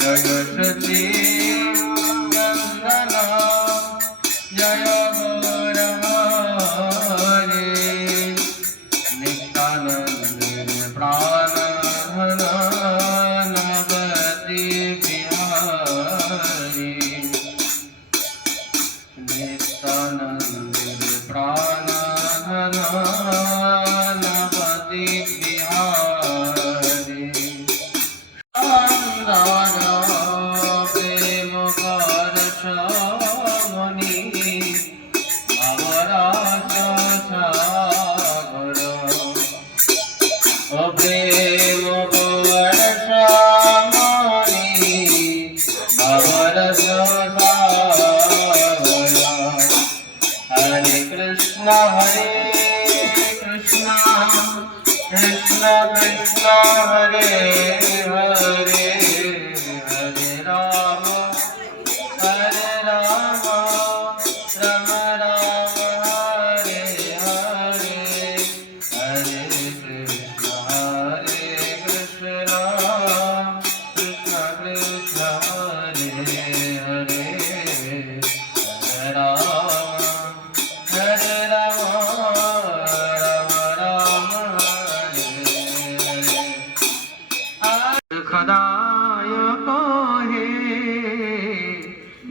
জয় সচি নন্দন জয় গৌর হরে নিত্যানন্দ প্রাণ নবদ্বীপ বিহারী নিত্যানন্দ প্রাণ নবদ্বীপ বিহারী প্রেম বর্ষমণি ভবরস সাগর ও প্রেম বর্ষমণি ভবরস সাগর হরে কৃষ্ণ কৃষ্ণ কৃষ্ণ হরে হরে হরে রাম রাম রাম হরে হরে হরে কৃষ্ণ কৃষ্ণ কৃষ্ণ হরে হরে হরে রাম খদায়ক হে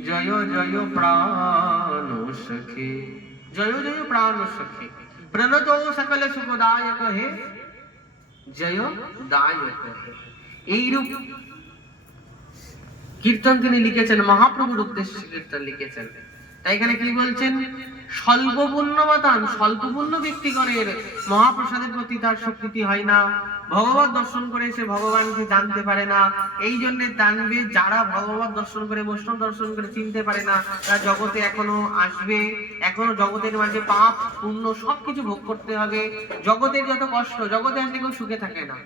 জয় জয় প্রাণ সখী জয় জয় প্রাণ সখী প্রণত সকল সুখদায়ক হে জয় দায়ক হে। এইরূপ কীর্তন তিনি লিখেছেন, মহাপ্রভুর উদ্দেশ্যে কীর্তন লিখেছেন। তাই এখানে কি বলছেন? স্বল্প পুণ্যবাদান, স্বল্প পুণ্য ব্যক্তিগণের মহাপ্রসাদের প্রতি তার স্বীকৃতি হয় না, ভগবত দর্শন করে সে ভগবানকে জানতে পারে না। এই জন্য জানবে যারা ভগবত দর্শন করে, বৈষ্ণব দর্শন করে চিনতে পারে না, তারা জগতে এখনো আসবে, এখনো জগতের মাঝে পাপ পুণ্য সবকিছু ভোগ করতে হবে। জগতের যত কষ্ট, জগতে আসলে কেউ সুখে থাকে না।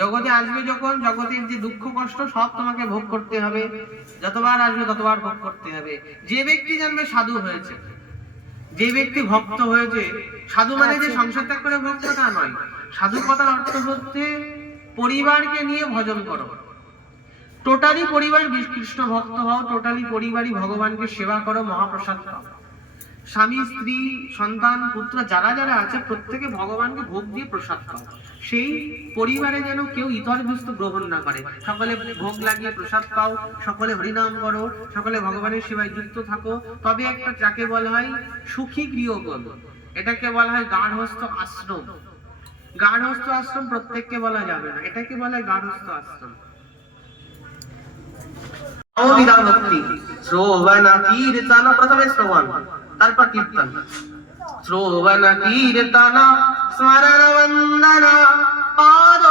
জগতে আসবে যখন, জগতের যে দুঃখ কষ্ট সব তোমাকে ভোগ করতে হবে। যতবার আসবে ততবার ভোগ করতে হবে। যে ব্যক্তি জানবে সাধু হয়েছে, যে ব্যক্তি ভক্ত হয়েছে, সাধু মানে যে সংসার ত্যাগ করে ভক্ত তা নয়। সাধু কথার অর্থ হচ্ছে পরিবারকে নিয়ে ভজন করো, টোটালি পরিবার কৃষ্ণ ভক্ত হও, টোটালি পরিবারই ভগবানকে সেবা করো, মহাপ্রসাদ পাও। স্বামী স্ত্রী সন্তান পুত্র যারা যারা আছে প্রত্যেকে ভগবানকে ভোগ দিয়ে প্রসাদ পাও। সেই পরিবারে যেন কেউ ইতর বস্তু গ্রহণ না করে, সকলে ভোগ লাগিয়ে প্রসাদ পাও, সকলে হরিনাম করো, সকলে ভগবানের সেবায় যুক্ত থাকো। তবে একটা যাকে বলা হয় সুখী গৃহকোণ, এটাকে বলা হয় গার্হস্থ আশ্রম। গার্হস্থ আশ্রম প্রত্যেককে বলা যাবে না, এটাকে বলা হয় গার্হস্থ আশ্রম। শ্রবণ কীর্তন, প্রথমে শ্রবণ তারপর কীর্তন। শ্রবণ কীর্তন স্মরণ বন্দন পাদ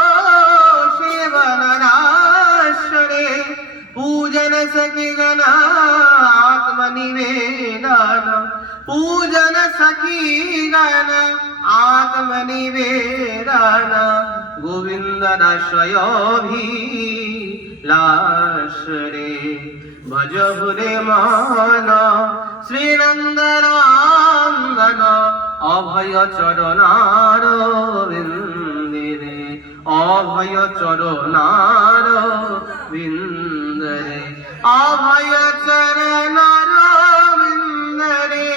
সেবন রাশরে পূজন সখী গণ আত্মনিবেদন, পূজন সখী গণ আত্মনিবেদন, গোবিন্দ দাসয়োভিলাষরে ভজ ভুরে মান শ্রীনন্দনন্দন অভয় চরণার বিন্দরে, অভয় চরণার বিন্দরে, অভয় চরণার বিন্দরে,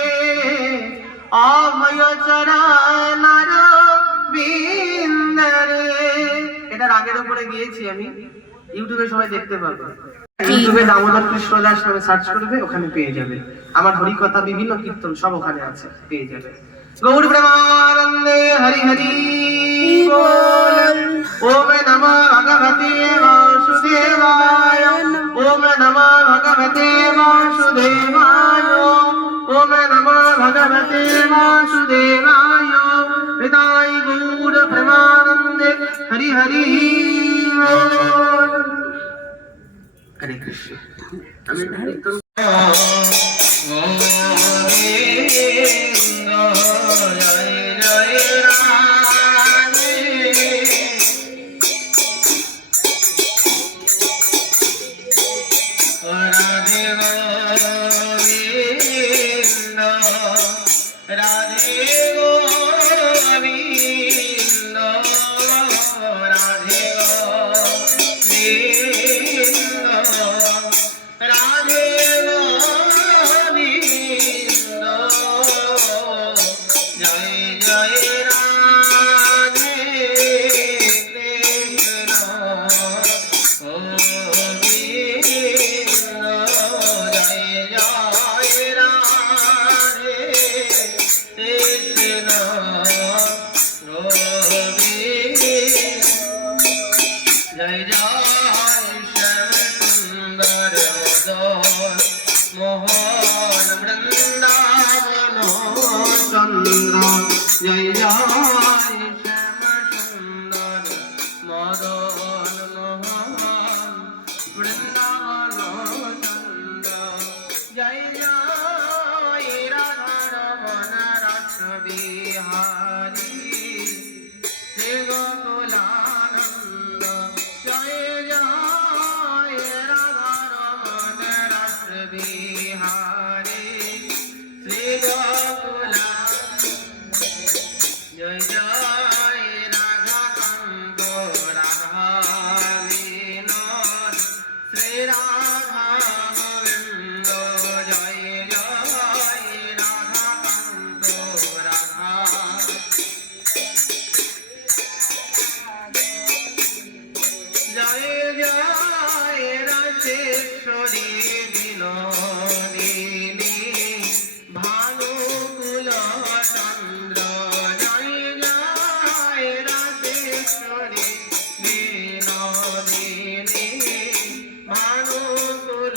অভয় চরণার বিন্দরে। এটার আগের উপরে গিয়েছি আমি, ইউটিউবে সবাই দেখতে পাবে। ইউটিউবে দামোদর কৃষ্ণ দাস নামে সার্চ করবে, ওখানে পেয়ে যাবে। আমার হরি কথা বিভিন্ন কীর্তন সব ওখানে আছে, পেয়ে যাবে। গৌর প্রেমানন্দে হরি হরি বল। ওম নমঃ ভগবতে বাসুদেবায়, ওম নমঃ ভগবতে বাসুদেবায়, ওম নমঃ ভগবতে বাসুদেবায়। হৃদয় গৌর প্রেমানন্দে হরি হরি বল। হরে কৃষ্ণ। আমি কীর্তন রাধে গোবিন্দ, রাধে গোবিন্দ। রাধেশ্বরী বিনোদিনী ভানুকুল চন্দ্র জয় জয় রাধেশ্বরী বিনোদিনী ভানুকুল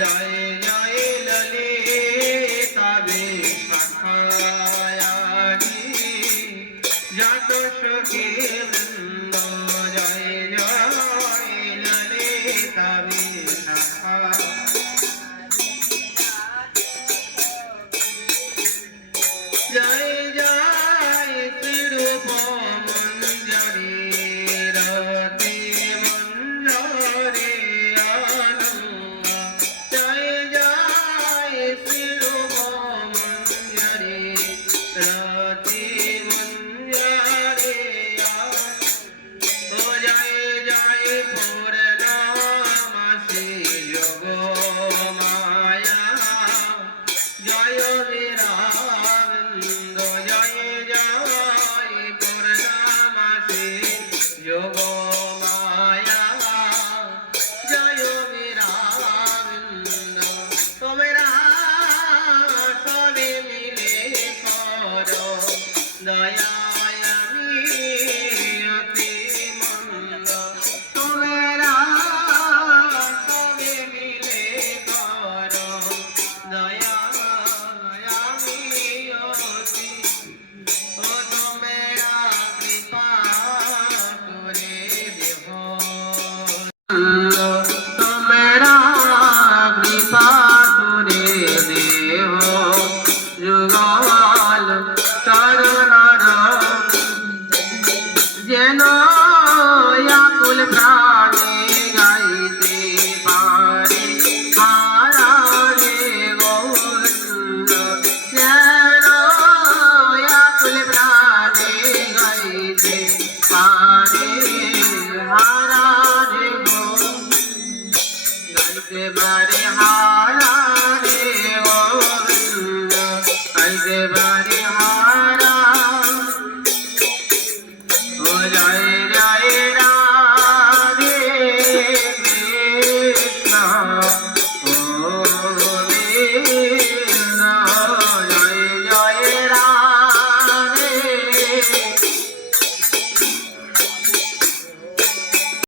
জয় জয় ললিতা বিশাখায়ানি যত সখী বৃন্দ জয় জয় ললিতা বিশাখা জয় জয় শ্রীরূপ মঞ্জরি রতি মঞ্জরি আনন্দ জয় জয় শ্রীরূপ মঞ্জরি রতি মঞ্জরি ও জয় জয় পূর্ণমাসী যোগ মায়া জয় বীরাবৃন্দ জয় জয় পূর্ণমাসী যোগ মায়া জয় বীরাবৃন্দ তোমরা সবে মিলে কর দয়া আমি অতি মন্দ তোমরা সবে মিলে কর দয়া আমি অতি ও তোমরা কৃপা করে দেহ তোমরা কৃপা করে দেহ যুগল চরণর যেন আকুল প্রাণে গাইতে পারে হারানে গোবিন্দ যেন আকুল প্রাণে গাইতে পারে হারানে গোবিন্দ গাইতে পারে